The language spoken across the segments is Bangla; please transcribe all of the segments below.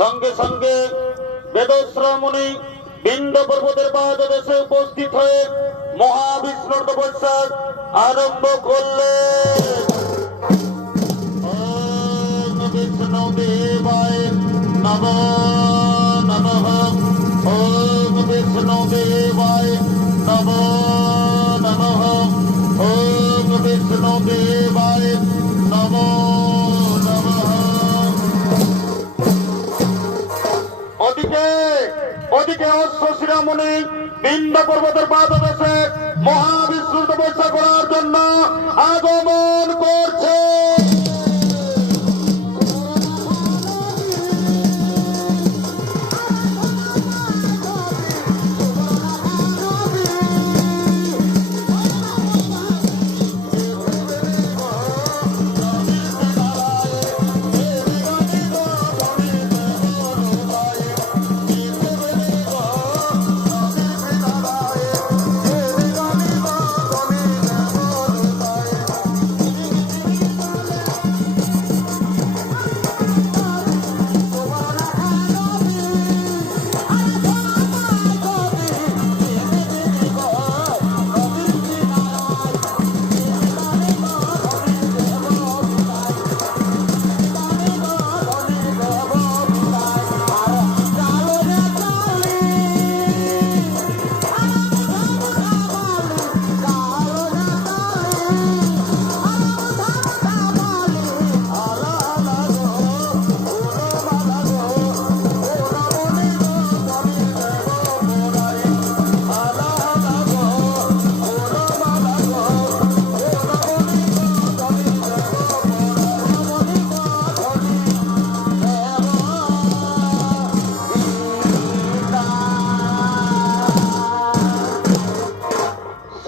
সঙ্গে সঙ্গে বেদশ্রমণি বিন্দ পর্বতের পাদদেশে উপস্থিত হয়ে মহাবিষ্ণুর তপস্যা আরম্ভ করলেন। ওম বিষ্ণু দেবায় নমো নমঃ। ওম বিষ্ণু দেবায় নমো নমঃ। ওম বিষ্ণু দেবায় নমো নমঃ। ওদিকে অশ্বশিরামণি বিন্দ পর্বতের পাদদেশে মহাবিষ্ণুর তপস্যা করার জন্য আগমন করছে।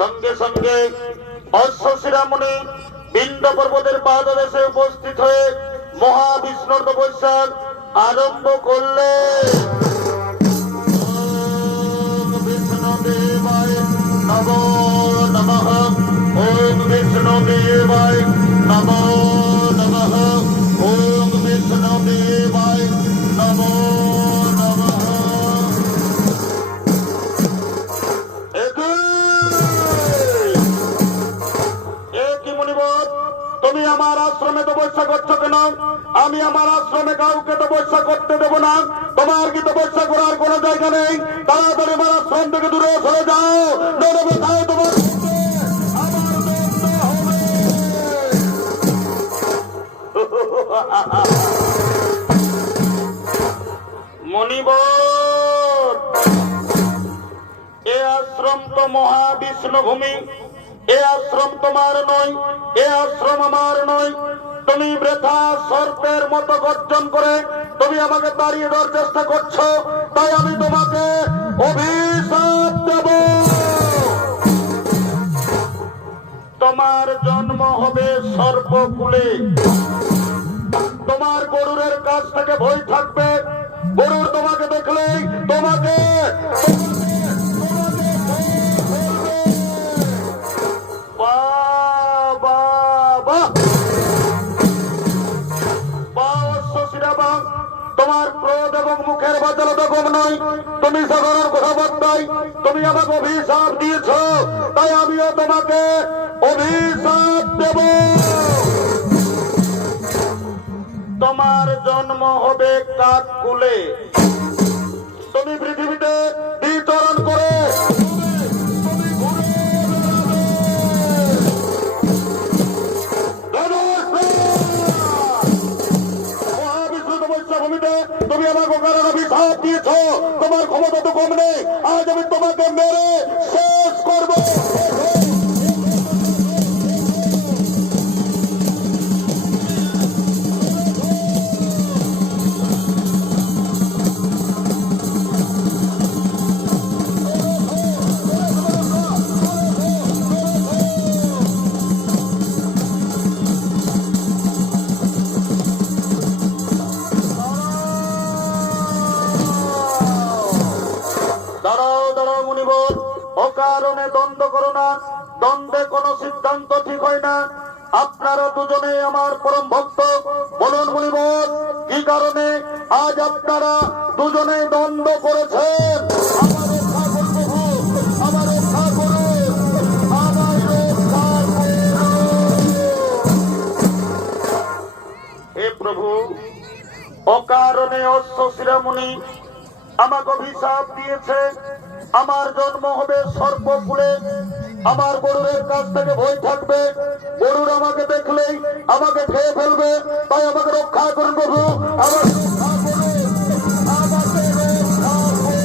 সঙ্গে সঙ্গে অশ্বশিরামণি বিন্দ পর্বতের পাদদেশে উপস্থিত হয়ে মহাবিষ্ণুর তপস্যা আরম্ভ করলেন। ওম বিষ্ণু দেবায় নমো নমঃ। ওম বিষ্ণু দেবায় নমো নমঃ। ওম বিষ্ণু দেবায় নমো নমঃ। তুমি আমার আশ্রমে তপস্যা করছো কেন? আমি আমার আশ্রমে কাউকে তপস্যা করতে দেব না। তোমার কি তপস্যা করার কোন জায়গা নেই? তাড়াতাড়ি আমার আশ্রম থেকে দূরে সরে যাও, নইলে কোথায় তোমার মণিবর, এ আশ্রম তো মহাবিষ্ণু ভূমি। এ আশ্রম তোমার নয়, এ আশ্রম আমার নয়। তুমি বৃথা সর্পের মতো গর্জন করে তুমি আমাকে তাড়িয়ে দেওয়ার চেষ্টা করছো, তাই আমি তোমাকে অভিশাপ দেব। তোমার জন্ম হবে সর্পকুলে। তোমার গরুরের কাছ থেকে ভয় থাকবে। গরুর তোমাকে দেখলেই তোমাকে তোমার ক্রোধ এবং মুখের বাচালতা কম নয়। তুমি সাধারণ কথাবার্তায় তুমি আমাকে অভিশাপ দিয়েছ, তাই আমিও তোমাকে অভিশাপ দেব। তোমার জন্ম হবে কাককুলে। তুমি পৃথিবীতে বিচরণ করে তুমি আমাকে কারণ অভিশাপ দিয়েছ। তোমার ক্ষমতা তো কম নেই, আজ আমি তোমাকে মেরে শেষ করবো। অকারণে দ্বন্দ্ব করো না। দ্বন্দ্বে কোনো সিদ্ধান্ত ঠিক হয় না। আপনারা দুজনে আমার পরম ভক্ত। বলুন মুনিবর, কি কারণে আজ আপনারা দুজনে দ্বন্দ্ব করেছেন। আমার রক্ষা করুন প্রভু, আমার রক্ষা করুন, আমার রক্ষা করুন। হে প্রভু, অকারণে অশ্ব শিরোমণি আমাকে অভিশাপ দিয়েছে। আমার জন্ম হবে সর্পকুলে, আমার গরুরের কাছ থেকে ভয় থাকবে, গরুর আমাকে দেখলেই আমাকে খেয়ে ফেলবে। তাই আমাকে রক্ষা করুন প্রভু, আমাকে রক্ষা করুন, আমাকে রক্ষা করুন।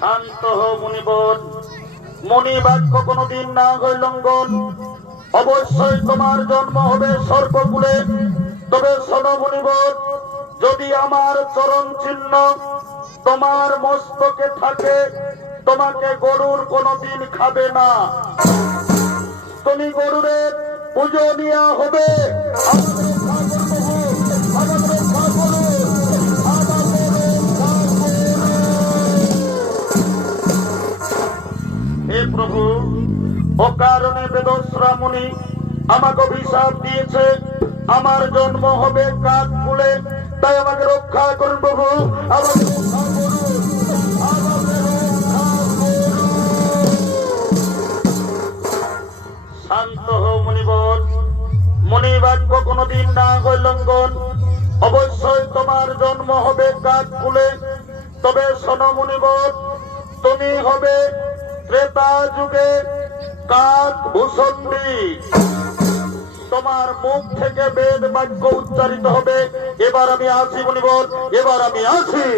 শান্ত হো মুনিবর, মনি বাক্য কোনদিন না হয় লঙ্ঘন। অবশ্যই তোমার জন্ম হবে সর্পকুলে। তবে শোনো মুনিবর, যদি আমার চরণ চিহ্ন তোমার মস্তকে থাকে, তোমাকে গরুর কোনদিন খাবে না। তুমি গরুরের পুজো নেওয়া হবে। আমাকে রক্ষা করুন প্রভু, আমাকে রক্ষা করুন, আমাকে রক্ষা করুন। হে প্রভু, অকারণে বেদস্রা মুনি আমাকে অভিশাপ দিয়েছে। আমার জন্ম হবে কাঠকুলে, তাই আমাকে রক্ষা করুন প্রভু, আমাকে রক্ষা করুন, আমাকে রক্ষা করুন। শান্ত হও মুনিবর, মনি বাক্য কোনদিন না হয় লঙ্ঘন। অবশ্যই তোমার জন্ম হবে কাঠকুলে। তবে শোনো মুনিবর, তুমি হবে ত্রেতা যুগে কাক ভূষণ্ডী। তোমার মুখ থেকে বেদ বাক্য উচ্চারিত হবে। এবার আমি আসি মুনিবর, এবার আমি আসি।